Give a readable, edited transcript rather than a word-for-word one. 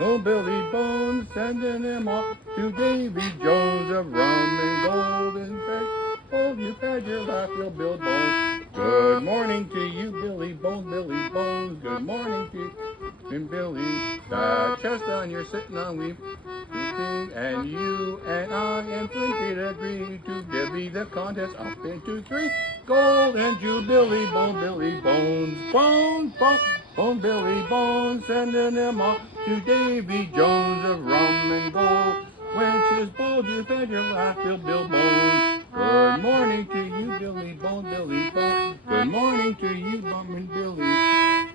Oh, Billy Bones, sending him off to Davy Jones of rum and golden fish. Oh, you've had your laugh, you'll build bones. Good morning to you, Billy Bones, Billy Bones. Good morning to you, and Billy. That chestnut you're sitting on, we've and you and I and Flint did agree to divvy the contest up into three. Gold and Jubilee, Bone Billy Bones, Bones, Bones, Bone Billy Bones, sending them off to Davy Jones of rum and gold. Which is bold, you fed your laugh, Bill Bones. Good morning to you, Billy Bones, Billy Bones. Good morning to you, Bum and Billy.